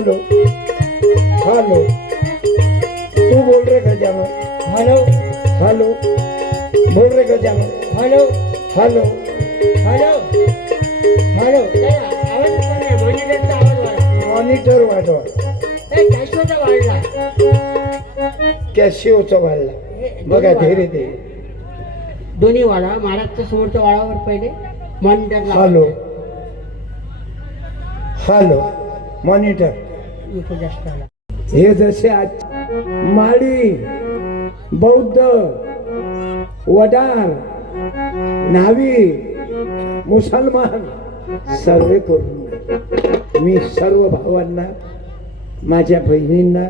Hello hello तू बोल रे Gajanan hello hello बोल रे Gajanan hello hello hello hello आवाज पण नाही मॉनिटरचा आवाज वाढला मॉनिटर वाढवा कॅशोचा वाढला कॅशिओचा वाढला बघा धीरे धीरे दोन्ही वाढा महाराजच्या समोरच्या वाढावर पहिले मॉनिटर हेलो हेलो मॉनिटर जास्त आला हे जसे आज माळी बौद्ध वडार न्हावी मुसलमान सर्व करून मी सर्व भावांना माझ्या बहिणींना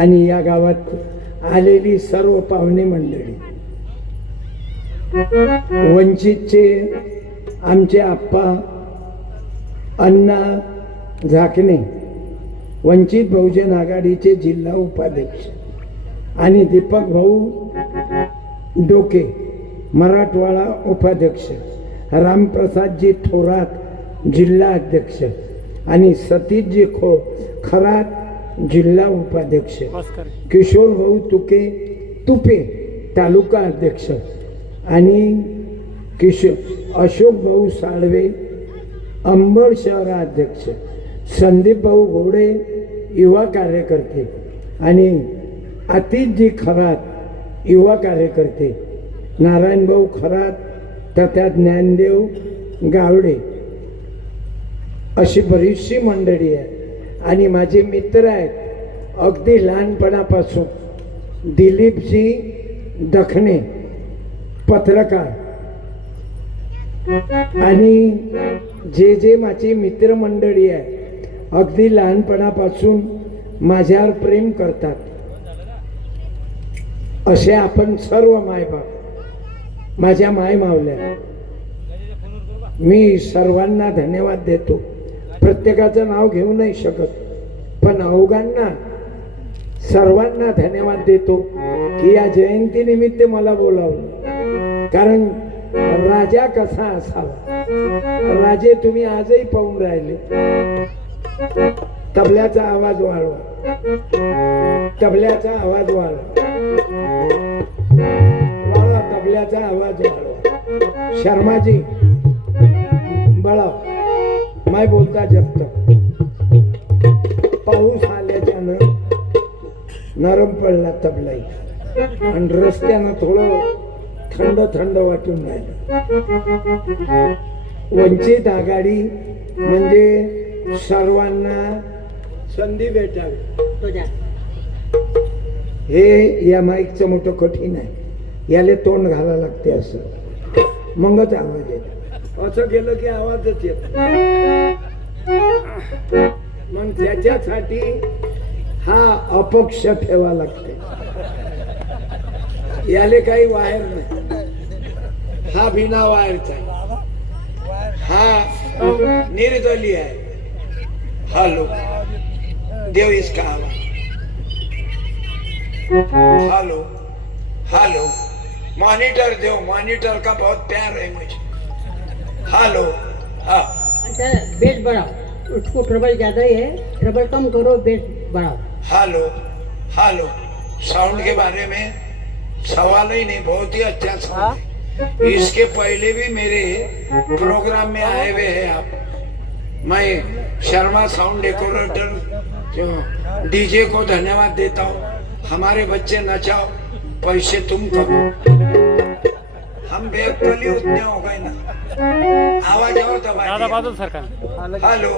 आणि या गावात आलेली सर्व पाहुणे मंडळी वंचितचे आमचे आप्पा अण्णा झाकणे वंचित बहुजन आघाडीचे जिल्हा उपाध्यक्ष आणि दीपक भाऊ डोके मराठवाडा उपाध्यक्ष रामप्रसादजी थोरात जिल्हा अध्यक्ष आणि सतीशजी खरात जिल्हा उपाध्यक्ष किशोर भाऊ तुपे तालुका अध्यक्ष आणि अशोक भाऊ साळवे अंबड शहराध्यक्ष संदीप भाऊ घोडे युवा कार्यकर्ते आणि अतिशजी खरात युवा कार्यकर्ते नारायण भाऊ खरात तथा ज्ञानदेव गावडे अशी बरीचशी मंडळी आहे आणि माझे मित्र आहेत अगदी लहानपणापासून दिलीपजी दखणे पत्रकार आणि जे माझी मित्रमंडळी आहे अगदी लहानपणापासून माझ्यावर प्रेम करतात असे आपण सर्व मायबाप माझ्या माय मावल्या मी सर्वांना धन्यवाद देतो प्रत्येकाचं नाव घेऊ नाही शकत पण अवघांना सर्वांना धन्यवाद देतो की या जयंतीनिमित्त मला बोलावलं कारण राजा कसा असावा राजे तुम्ही आजही पाहून राहिले तबल्याचा आवाज वाढवा तबल्याचा आवाज वाढवा तबल्याचा आवाज वाढवा शर्माजी बळा माय बोलता जगत पाऊस आल्याच्यानं नरम पडला तबलाई आणि रस्त्यानं थोडं थंड थंड वाटून राहिलं वंचित आघाडी म्हणजे सर्वांना संधी भेटावी हे या माईकचं मोठं कठीण आहे याले तोंड घालायला लागते असं मगच आवाज येत असं गेलं की आवाजच येत मग त्याच्यासाठी हा अपक्ष ठेवा लागते याले काही वायर नाही हा बिना वायरचा हा निर्दलीय आहे हेलो देव इसका आवाज हेलो हेलो मॉनिटर देव मॉनिटर का बहुत प्यार है मुझे हेलो हाँ बेस बढ़ाओ उसको ट्रबल ज्यादा ही है ट्रबल कम करो बेस बढ़ाओ हेलो हेलो साउंड के बारे में सवाल ही नहीं बहुत ही अच्छा साउंड है इसके पहले भी मेरे प्रोग्राम में आए हुए हैं आप मैं शर्मा साउंड डेकोरेटर डीजे को धन्यवाद देता हूँ हमारे बच्चे नचाओ पैसे तुम करो हम बेवकूफी उतने हो गए ना आवाज और दबा हेलो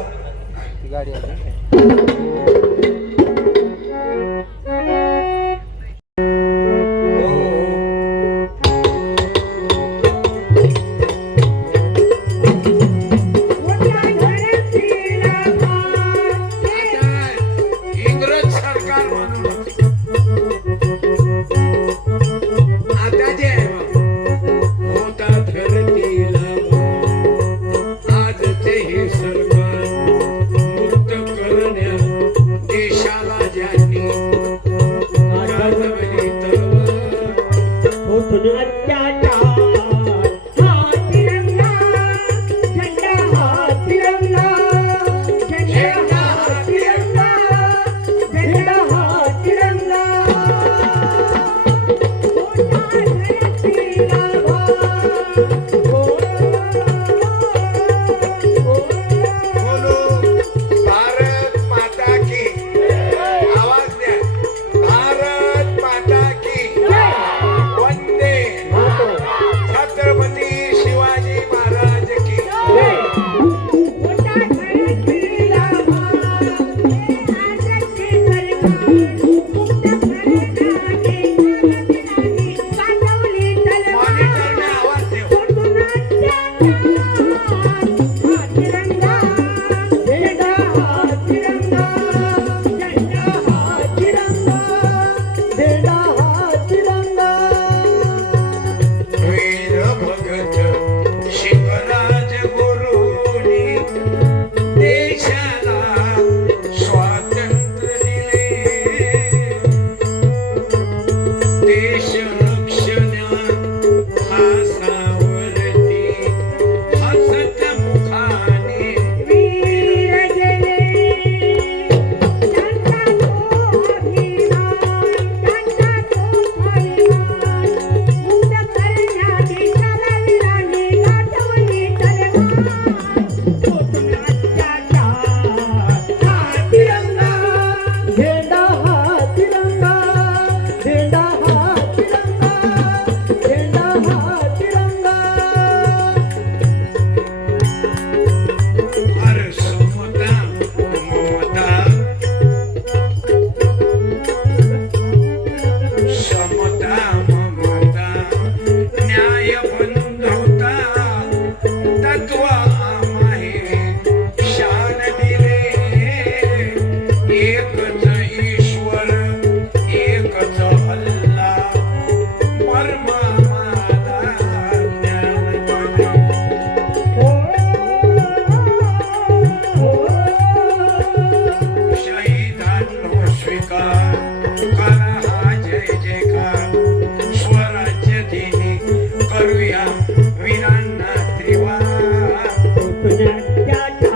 त्याचा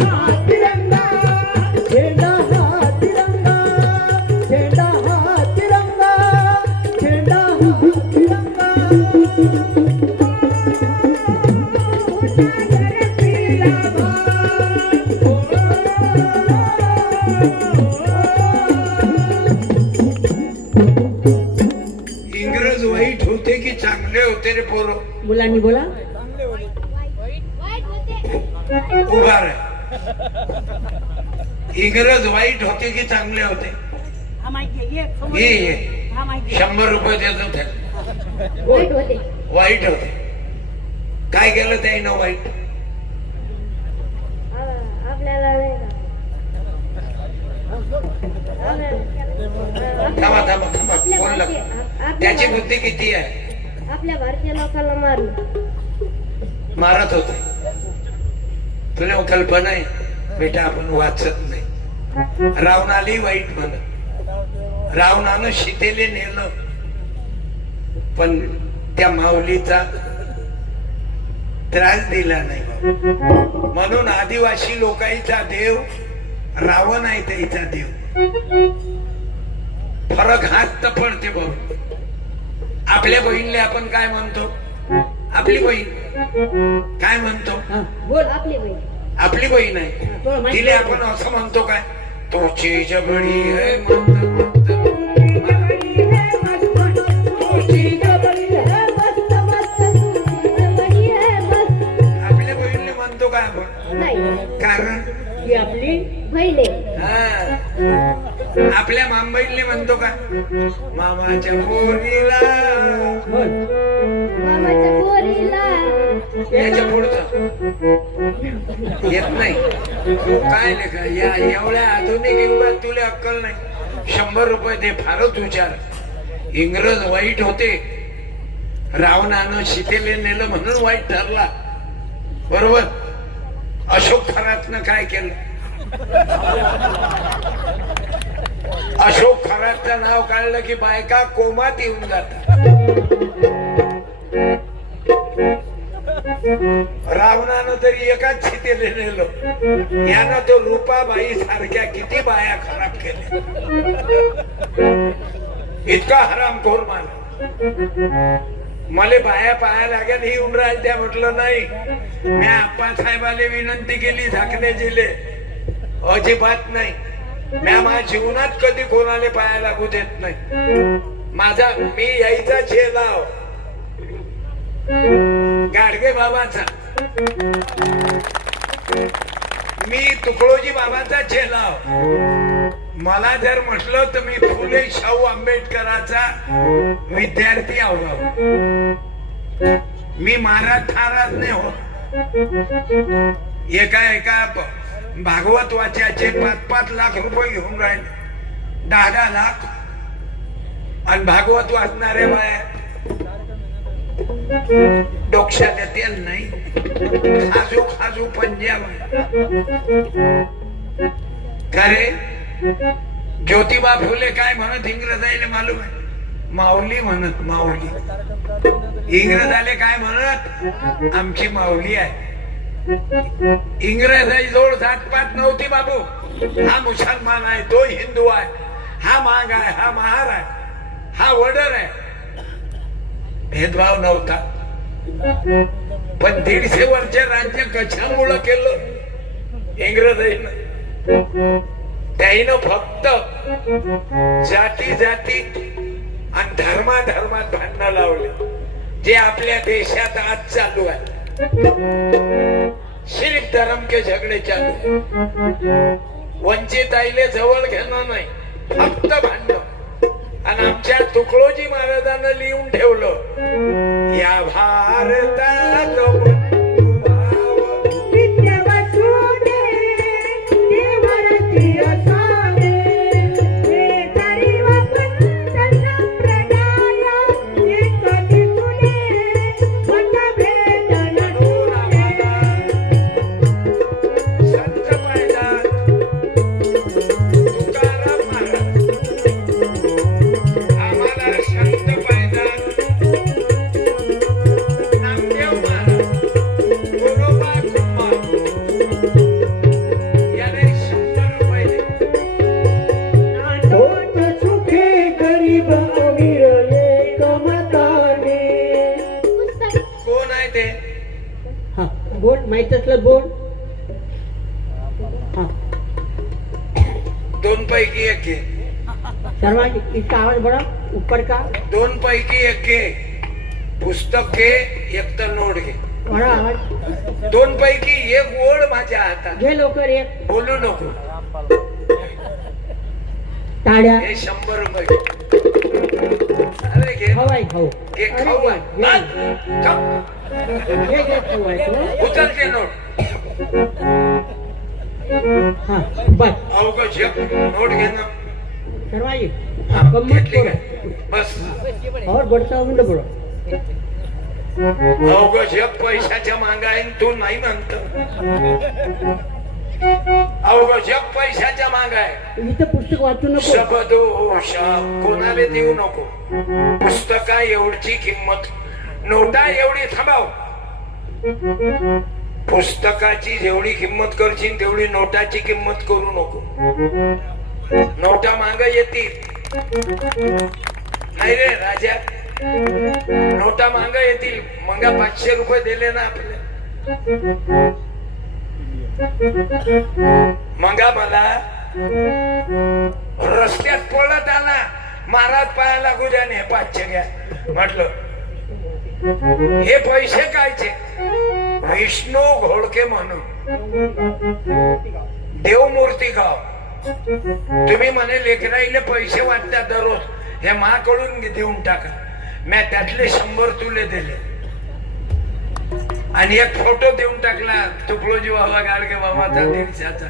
हा तिरंगा झेंडा हा तिरंगा झेंडा हा तिरंगा झेंडा हा तिरंगा इंग्रज वाईट होते की चांगले होते रे पोरं? मुलांनी बोला उभा रे. इंग्रज वाईट होते की चांगले होते? ये 100 रुपये देतो त्या. वाईट होते. काय केलं त्यानं वाईट? आपल्याला नाही का? थांबा थांबा थांबा आपल्या बोल भारतीय- नका. त्याची बुद्धी किती आहे? आपल्या भारतीय लोकांना मारलं. मारत होते. तुला कल्पना आहे बेटा, आपण वाचत नाही. रावणाली वाईट म्हणत. रावणानं सीतेले नेलं, पण त्या माऊलीचा त्रास दिला नाही बाबा. म्हणून आदिवासी लोकांचा देव रावण आहे, त्याचा देव. फरक हाच तर पडते भाऊ. आपल्या बहिणीला आपण काय म्हणतो? आपली बहीण काय म्हणतो? हा बोल आपली बहीण. आपली बहीण आहे. तिला आपण असं म्हणतो काय? तो चीज बडी है म्हणतो. आपल्या बहिणीला म्हणतो काय आपण? नाही, कारण ही आपली बहीण आहे. हा. आपल्या मामबहिणीला म्हणतो का? मामाच्या पोरीला. बोल मामाच्या पोरीला. याच्या पुढचं येत नाही. काय लेखा या एवढ्या आधुनिक युगात तुला अक्कल नाही. 100 रुपये दे, फारच विचार. इंग्रज वाईट होते. रावणानं सीतेले नेलं म्हणून वाईट ठरला, बरोबर. अशोक खरातनं काय केलं? अशोक खरातचं नाव काढलं की बायका कोमात येऊन जातात. रावणानं तरी एकाच सीतेले नेलं, यानं तो रूपाबाई सारख्या किती बाया खराब केल्या. इतका हरामखोर मानला. मला बाया पाहायला लागेल ही येऊन राहील त्या. म्हटलं नाही. मी आप्पा साहेबाले विनंती केली झाकणे जिले, अजिबात नाही. मी माझ्या जीवनात कधी कोणाला पाया लागू देत नाही. माझा मी यायचा छेलाव गाडगे बाबाचा, मी तुकडोजी बाबाचा छेलाव. मला जर म्हटलं तर मी फुले शाहू आंबेडकराचा विद्यार्थी आहो. मी महाराज ठाराज नाही हो. एका भागवत वाच्याचे 5-5 लाख रुपये घेऊन राहिले, 10-10 लाख. आणि भागवत वाचणारे बाया डोक्याला तेल नाही, खाजू खाजू पंजाब. खरे ज्योतिबा फुले काय म्हणत इंग्रजाईले मालूम आहे? माऊली म्हणत, माऊली. इंग्रजाले काय म्हणत? आमची माऊली आहे. इंग्रजाई जोड जातपात नव्हती बाबू. हा मुसलमान आहे, तो हिंदू आहे, हा माग आहे, हा महार आहे, हा वडर आहे. भेदभाव नव्हता. पण 150 वर्ष राज्य कशामुळं केलं इंग्रजाईनं? त्याईनं फक्त जाती जाती आणि धर्मात भांडणं लावले, जे आपल्या देशात आज चालू आहे. सिर्फ धर्म के झगडे चालू आहे. वंचित आईले जवळ घेणं नाही, फक्त भांडण. आणि आमच्या तुकडोजी महाराजांना लिहून ठेवलं, या भारतात नामदेव महाराज बोल माहित असलं बोल. हा दोन पैकी एक घे. शर्मा जी इसका आवाज बड़ा ऊपर का. दोन पैकी एक घे. पुस्तक घे, एक तर नोट घे. बड़ा आवाज. दोन पैकी एक ओढ माझ्या हातात. घे लवकर एक. बोलू नको. टाळ्या. हे 100 रुपये. अरे घे. खाऊ आहे खाऊ. घे अरे खाऊ वा, आहे. घे. हा, चल. घे घे खाऊ आहे तू. उचल ते नोट. हा बस. अवघ झेप नोट घे ना. शर्मा जी हा, कम मत घेतली करो. काय? बस. और बढ़ता हूँ ना बड़ो. अवघ झेप पैशाच्या मागा आहे आणि तू नाही म्हणतो. अवघ जग पैशाच्या माग आहे. इथं पुस्तक वाचू नको. शब्दोष कोणाला देऊ नको. पुस्तका एवढची किंमत, नोटा एवढी थांबव. पुस्तकाची जेवढी किंमत करशील तेवढी नोटाची किंमत करू नको. नोटा माग येतील नाही रे राजा. नोटा माग येतील. मग 500 रुपये दिले ना आपले. मग मला रस्त्यात पळत आला. महाराज पाया लागू द्या ने 500 घ्या. म्हटलं हे पैसे कायचे. विष्णू घोडके म्हणून देवमूर्ती गाव. तुम्ही म्हणे लेकराईले पैसे वाटतात दररोज. हे माकडून देऊन टाका. मी त्यातले 100 तुले दिले आणि एक फोटो देऊन टाकला. तुकडोजी बाबा गाडगे बाबाचा 150चा.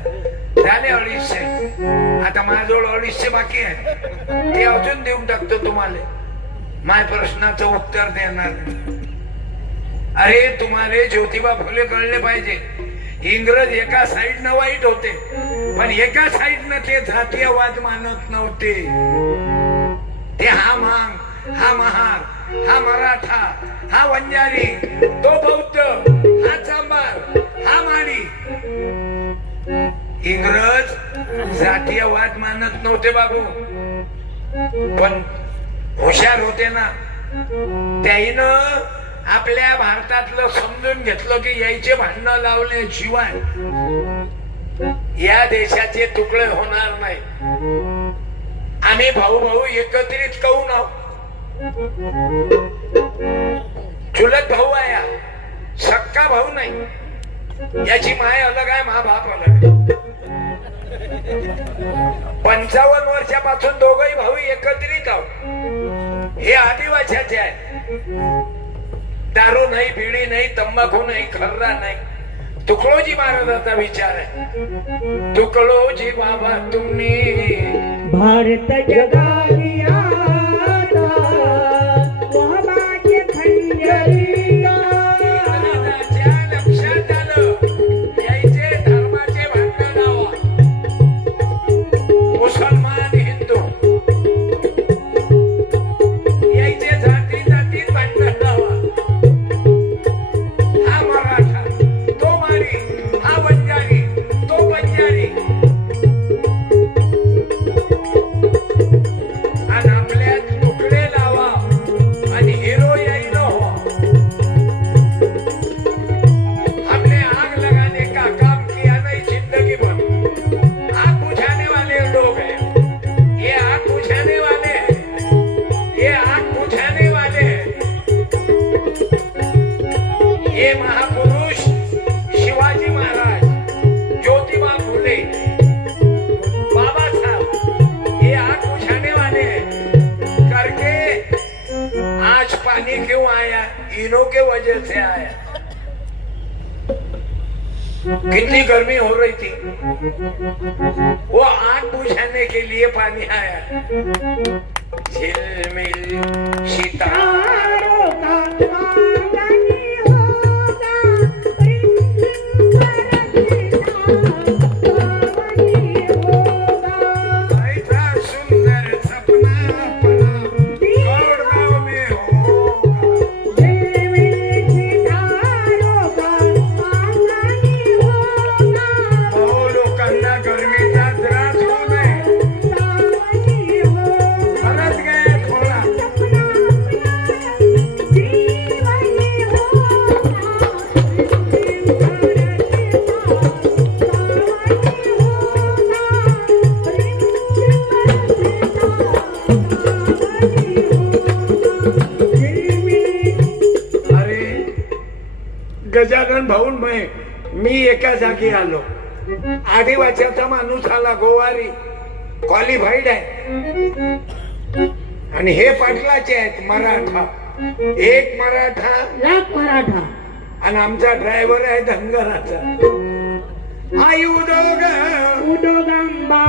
झाले 250. आता माझ्याजवळ 250 बाकी आहे. ते अजून देऊन टाकतो तुम्हाला. माझ्या प्रश्नाचं उत्तर देणार. अरे तुम्हाला ज्योतिबा फुले कळले पाहिजे. इंग्रज एका साईडनं वाईट होते पण एका साईडनं ते जातीयवाद मानत नव्हते. ते हा मांग, हा महार, हा मराठा, हा वंजारी, तो बौद्ध, हा चांबार, हा माडी. इंग्रज जातीयवाद मानत नव्हते बाबू. पण हुशार होते ना. त्याईनं आपल्या भारतातलं समजून घेतलं की यायचे भांडणं लावल्याशिवाय या देशाचे तुकडे होणार नाही. आम्ही भाऊ भाऊ एकत्रित कहून आहोत. चुलत भाऊ आहे. सक्का भाऊ नाही. याची माय अलग आहे, मा बाप अलग आहे. 55 वर्षापासून दोघही भाऊ एकत्रित आहोत. हे आदिवासीचे आहे. दारू नाही, बिडी नाही, तंबाखू नाही, खर्रा नाही. तुकडोजी महाराजांचा विचार आहे. तुकडोजी बाबा तुम्ही भारत जगालिया लक्षात आलं. यायचे धर्माचे भांडण लावा. मुसलमान हिंदू यायचे जाती जातीत भांडण लावा. हा मराठा, तो मारी, हा बंजारी, तो बंजारी. आणि आपल्यात तुकडे लावा आणि हिरो याई न हो. हमने आग लगाने का काम किया नहीं जिंदगी भर. आग बुझाने वाले लोग हैं. ये आग बुझाने वाले हैं. ये आग बुझाने वाले हैं. ये महापुरुष शिवाजी महाराज, ज्योतिबा फुले, बाबा साहब, ये आग बुझाने वाले हैं. करके आज पानी क्यों आया? इन्हों के वजह से आया. कितनी गर्मी हो रही थी, वो आग बुझाने के लिए पानी आया. झिलमिल सितारों का ऐसा सुंदर सपना पड़ा गौरव में होगा. ओ लोकांना गरमीचा त्रास होऊ नये. परत गए थोडा. मी एका जागी आलो, आदिवासीचा माणूस आला, गोवारी, क्वालिफाईड आहे, आणि हे पाटलाचे आहेत मराठा, एक मराठा लाख मराठा. आणि आमचा ड्रायव्हर आहे धनगराचा. आई उदोग उदोगंबा